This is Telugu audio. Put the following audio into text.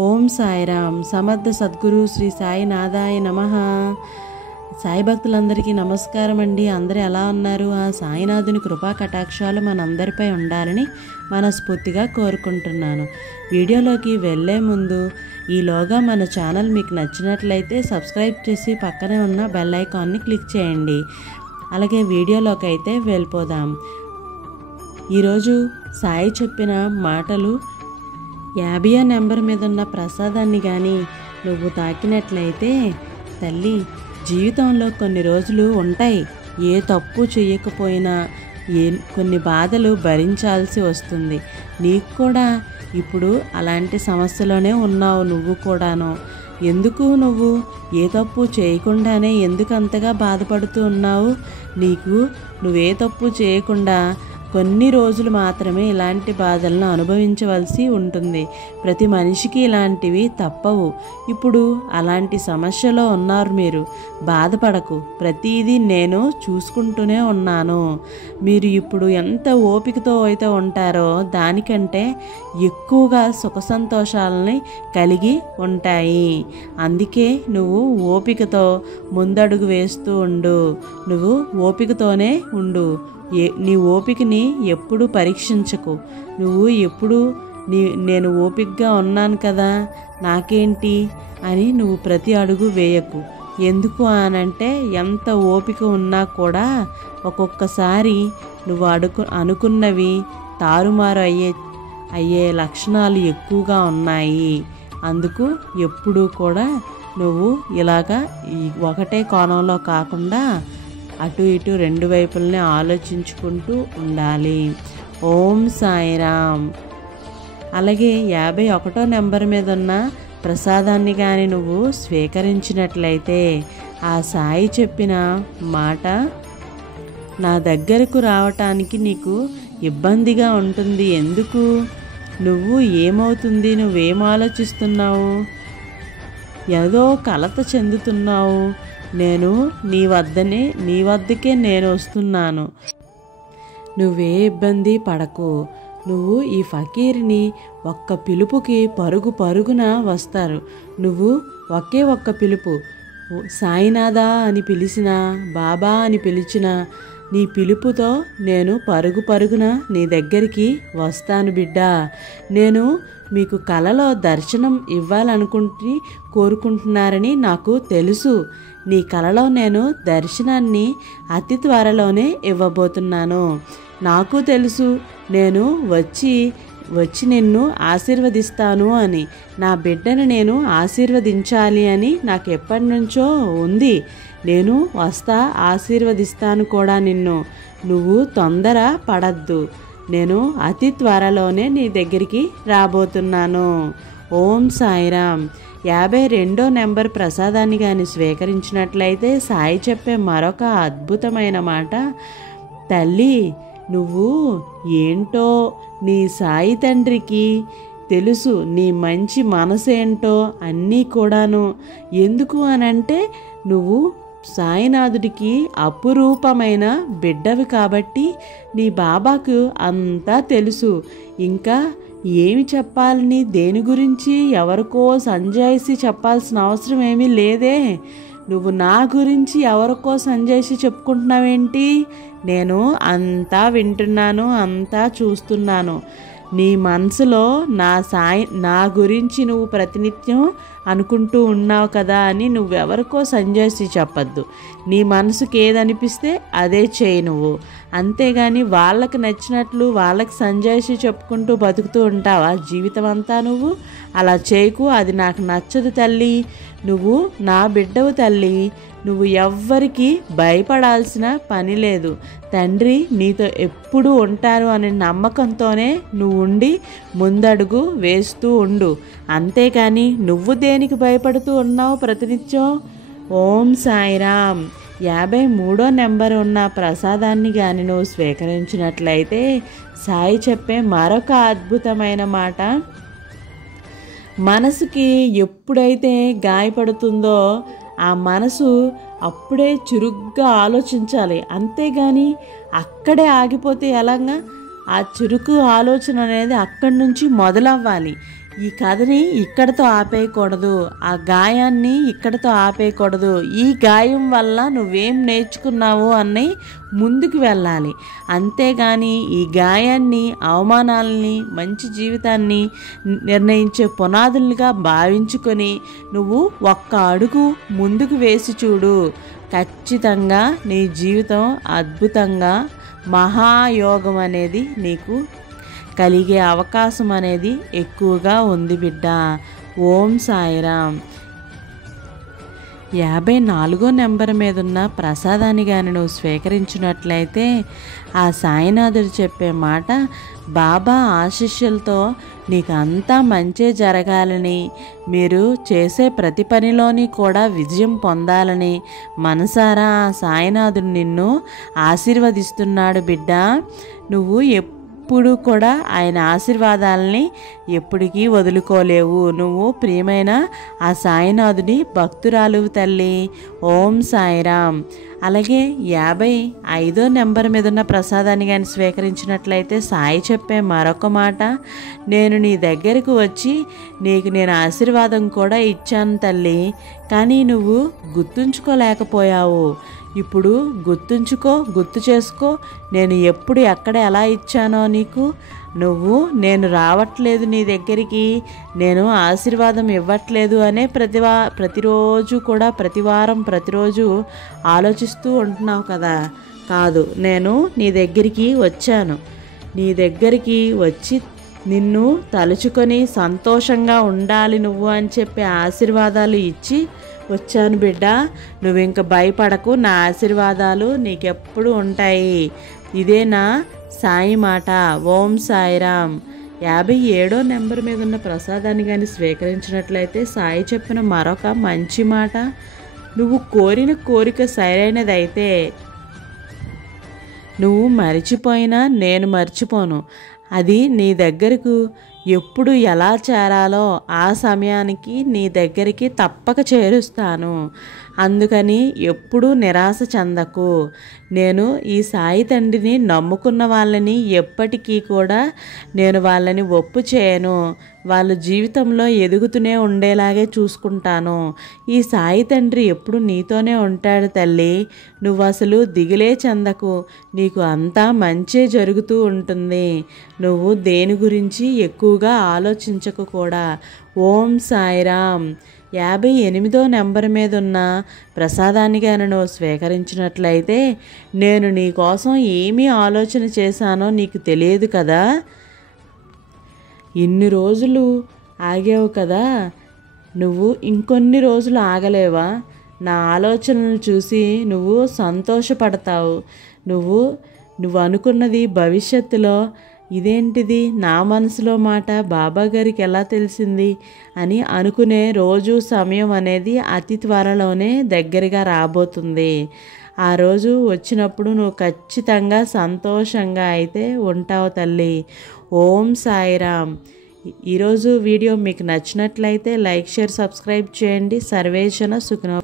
ఓం సాయిరామ్. సమర్థ సద్గురు శ్రీ సాయినాథాయ నమః. సాయి భక్తులందరికీ నమస్కారం అండి. అందరూ ఎలా ఉన్నారు? ఆ సాయినాథుని కృపా కటాక్షాలు మనందరిపై ఉండాలని మనస్ఫూర్తిగా కోరుకుంటున్నాను. వీడియోలోకి వెళ్ళే ముందు ఈలోగా మన ఛానల్ మీకు నచ్చినట్లయితే సబ్స్క్రైబ్ చేసి పక్కనే ఉన్న బెల్ ఐకాన్ని క్లిక్ చేయండి. అలాగే వీడియోలోకి అయితే వెళ్ళిపోదాం. ఈరోజు సాయి చెప్పిన మాటలు 50వ నెంబర్ మీద ఉన్న ప్రసాదాన్ని కానీ నువ్వు తాకినట్లయితే, తల్లి, జీవితంలో కొన్ని రోజులు ఉంటాయి, ఏ తప్పు చేయకపోయినా కొన్ని బాధలు భరించాల్సి వస్తుంది. నీకు కూడా ఇప్పుడు అలాంటి సమస్యలోనే ఉన్నావు. నువ్వు కూడాను ఎందుకు నువ్వు ఏ తప్పు చేయకుండానే ఎందుకు అంతగా బాధపడుతూ ఉన్నావు? నువ్వే తప్పు చేయకుండా కొన్ని రోజులు మాత్రమే ఇలాంటి బాధలను అనుభవించవలసి ఉంటుంది. ప్రతి మనిషికి ఇలాంటివి తప్పవు. ఇప్పుడు అలాంటి సమస్యలో ఉన్నారు మీరు. బాధపడకు, ప్రతిదీ నేను చూసుకుంటూనే ఉన్నాను. మీరు ఇప్పుడు ఎంత ఓపికతో అయితే ఉంటారో దానికంటే ఎక్కువగా సుఖ సంతోషాలని కలిగి ఉంటాయి. అందుకే నువ్వు ఓపికతో ముందడుగు వేస్తూ ఉండు. నువ్వు ఓపికతోనే ఉండు. నీ ఓపికని ఎప్పుడు పరీక్షించకు. నువ్వు ఎప్పుడు నేను ఓపికగా ఉన్నాను కదా, నాకేంటి అని నువ్వు ప్రతి అడుగు వేయకు. ఎందుకు అనంటే, ఎంత ఓపిక ఉన్నా కూడా ఒక్కొక్కసారి నువ్వు అనుకున్నవి తారుమారు అయ్యే లక్షణాలు ఎక్కువగా ఉన్నాయి. అందుకు ఎప్పుడూ కూడా నువ్వు ఇలాగా ఒకటే కోణంలో కాకుండా అటు ఇటు రెండు వైపుల్ని ఆలోచించుకుంటూ ఉండాలి. ఓం సాయిరామ్. అలాగే 51వ నెంబర్ మీద ఉన్న ప్రసాదాన్ని కానీ నువ్వు స్వీకరించినట్లయితే, ఆ సాయి చెప్పిన మాట, నా దగ్గరకు రావటానికి నీకు ఇబ్బందిగా ఉంటుంది. ఎందుకు? నువ్వేం ఆలోచిస్తున్నావు? ఏదో కలత చెందుతున్నావు. నేను నీ వద్దకే నేను వస్తున్నాను. నువ్వే ఇబ్బంది పడకు. నువ్వు ఈ ఫకీర్ని ఒక్క పిలుపుకి పరుగున వస్తారు. నువ్వు ఒక్క పిలుపు, సాయినాథా అని పిలిచినా, బాబా అని పిలిచినా, నీ పిలుపుతో నేను పరుగున నీ దగ్గరికి వస్తాను బిడ్డా. నేను మీకు కలలో దర్శనం కోరుకుంటున్నారని నాకు తెలుసు. నీ కలలో నేను దర్శనాన్ని అతి త్వరలోనే ఇవ్వబోతున్నాను. నాకు తెలుసు, నేను వచ్చి నిన్ను ఆశీర్వదిస్తాను అని. నా బిడ్డను నేను ఆశీర్వదించాలి అని నాకు ఎప్పటి నుంచో ఉంది. నేను వస్తా, ఆశీర్వదిస్తాను కూడా నిన్ను. నువ్వు తొందర పడద్దు. నేను అతి త్వరలోనే నీ దగ్గరికి రాబోతున్నాను. ఓం సాయిరామ్. 52వ నెంబర్ ప్రసాదాన్ని కానీ స్వీకరించినట్లయితే సాయి చెప్పే మరొక అద్భుతమైన మాట, తల్లి, నువ్వు ఏంటో నీ సాయి తండ్రికి తెలుసు. నీ మంచి మనసేంటో అన్నీ కూడాను. ఎందుకు అనంటే, నువ్వు సాయినాథుడికి అపురూపమైన బిడ్డవి కాబట్టి నీ బాబాకు అంతా తెలుసు. ఇంకా ఏమి చెప్పాలని, దేని గురించి ఎవరికో సంజాయిషి చెప్పాల్సిన అవసరం ఏమీ లేదే. నువ్వు నా గురించి ఎవరికో సంజాయిషి చెప్పుకుంటున్నావేంటి? నేను అంతా వింటున్నాను, అంతా చూస్తున్నాను. నీ మనసులో నా గురించి నువ్వు ప్రతినిత్యం అనుకుంటూ ఉన్నావు కదా అని నువ్వెవరికో సంజాయిషి చెప్పద్దు. నీ మనసుకి ఏదనిపిస్తే అదే చేయి నువ్వు. అంతేగాని వాళ్ళకి నచ్చినట్లు వాళ్ళకి సంజాయిషి చెప్పుకుంటూ బతుకుతూ ఉంటావా జీవితం అంతా? నువ్వు అలా చేయకు. అది నాకు నచ్చదు తల్లి. నువ్వు నా బిడ్డవు తల్లి. నువ్వు ఎవ్వరికి భయపడాల్సిన పని లేదు. తండ్రి నీతో ఎప్పుడూ ఉంటారు అనే నమ్మకంతోనే నువ్వు ఉండి ముందడుగు వేస్తూ ఉండు. అంతేకాని నువ్వు దేనికి భయపడుతూ ఉన్నావు ప్రతినిత్యం? ఓం సాయిరామ్. 53వ నెంబర్ ఉన్న ప్రసాదాన్ని కానీ నువ్వు స్వీకరించినట్లయితే సాయి చెప్పే మరొక అద్భుతమైన మాట, మనసుకి ఎప్పుడైతే గాయపడుతుందో ఆ మనసు అప్పుడే చురుగ్గా ఆలోచించాలి. అంతేగాని అక్కడే ఆగిపోతే ఎలాగా? ఆ చురుకు ఆలోచన అనేది అక్కడి నుంచి మొదలవ్వాలి. ఈ కథని ఇక్కడితో ఆపేయకూడదు, ఆ గాయాన్ని ఇక్కడితో ఆపేయకూడదు. ఈ గాయం వల్ల నువ్వేం నేర్చుకున్నావు అని ముందుకు వెళ్ళాలి. అంతేగాని ఈ గాయాన్ని, అవమానాలని మంచి జీవితాన్ని నిర్ణయించే పునాదులుగా భావించుకొని నువ్వు ఒక్క అడుగు ముందుకు వేసి చూడు. ఖచ్చితంగా నీ జీవితం అద్భుతంగా మహాయోగం అనేది నీకు కలిగే అవకాశం అనేది ఎక్కువగా ఉంది బిడ్డ. ఓం సాయిరామ్. 54వ నెంబర్ మీద ఉన్న ప్రసాదాన్ని కానీ నువ్వు స్వీకరించినట్లయితే ఆ సాయినాథుడు చెప్పే మాట, బాబా ఆశీస్సులతో నీకు అంతా మంచే జరగాలని, మీరు చేసే ప్రతి పనిలోని కూడా విజయం పొందాలని మనసారా ఆ సాయినాథుడు నిన్ను ఆశీర్వదిస్తున్నాడు బిడ్డ. నువ్వు ఎప్పుడు కూడా ఆయన ఆశీర్వాదాలని ఎప్పటికీ వదులుకోలేవు. నువ్వు ప్రియమైన ఆ సాయినాథుని భక్తురాలు తల్లి. ఓం సాయిరామ్. అలాగే 55వ నెంబర్ మీద ఉన్న ప్రసాదాన్ని కానీ స్వీకరించినట్లయితే సాయి చెప్పే మరొక మాట, నేను నీ దగ్గరకు వచ్చి నీకు నేను ఆశీర్వాదం కూడా ఇచ్చాను తల్లి, కానీ నువ్వు గుర్తుంచుకోలేకపోయావు. ఇప్పుడు గుర్తు చేసుకో, నేను ఎప్పుడు ఎక్కడ ఎలా ఇచ్చానో నీకు. నేను రావట్లేదు నీ దగ్గరికి, నేను ఆశీర్వాదం ఇవ్వట్లేదు అనే ప్రతిరోజు కూడా ప్రతిరోజు ఆలోచిస్తూ ఉంటున్నావు కదా. కాదు, నేను నీ దగ్గరికి వచ్చాను. నీ దగ్గరికి వచ్చి నిన్ను తలుచుకొని సంతోషంగా ఉండాలి నువ్వు అని చెప్పి ఆశీర్వాదాలు ఇచ్చి వచ్చాను బిడ్డ. నువ్వు ఇంక భయపడకు, నా ఆశీర్వాదాలు నీకెప్పుడు ఉంటాయి. ఇదే నా సాయి మాట. ఓం సాయిరామ్. 57వ నెంబర్ మీద ఉన్న ప్రసాదాన్ని కానీ స్వీకరించినట్లయితే సాయి చెప్పిన మరొక మంచి మాట, నువ్వు కోరిన కోరిక సరైనదైతే నువ్వు మరిచిపోయినా నేను మర్చిపోను. అది నీ దగ్గరకు ఎప్పుడు ఎలా చేరాలో ఆ సమయానికి నీ దగ్గరికి తప్పక చేరుస్తాను. అందుకని ఎప్పుడూ నిరాశ చెందకు. నేను ఈ సాయి తండ్రిని నమ్ముకున్న వాళ్ళని ఎప్పటికీ కూడా నేను వాళ్ళని ఒప్పు చేయను. వాళ్ళ జీవితంలో ఎదుగుతూనే ఉండేలాగే చూసుకుంటాను. ఈ సాయి తండ్రి ఎప్పుడు నీతోనే ఉంటాడు తల్లి. నువ్వు అసలు దిగులే చెందకు, నీకు అంతా మంచే జరుగుతూ ఉంటుంది. నువ్వు దేని గురించి ఎక్కువగా ఆలోచించకు కూడా. ఓం సాయిరామ్. 58వ నెంబర్ మీద ఉన్న ప్రసాదాన్ని కానీ నువ్వు స్వీకరించినట్లయితే, నేను నీ కోసం ఏమీ ఆలోచన చేశానో నీకు తెలియదు కదా. ఇన్ని రోజులు ఆగావు కదా, నువ్వు ఇంకొన్ని రోజులు ఆగలేవా? నా ఆలోచనలు చూసి నువ్వు సంతోషపడతావు. నువ్వు అనుకున్నది భవిష్యత్తులో ఇదేంటిది నా మనసులో మాట బాబా గారికి ఎలా తెలిసింది అని అనుకునే రోజు సమయం అనేది అతి త్వరలోనే దగ్గరగా రాబోతుంది. ఆ రోజు వచ్చినప్పుడు నువ్వు ఖచ్చితంగా సంతోషంగా అయితే ఉంటావు తల్లి. ఓం సాయిరామ్. ఈరోజు వీడియో మీకు నచ్చినట్లయితే లైక్, షేర్, సబ్స్క్రైబ్ చేయండి. సర్వేజన సుఖినో.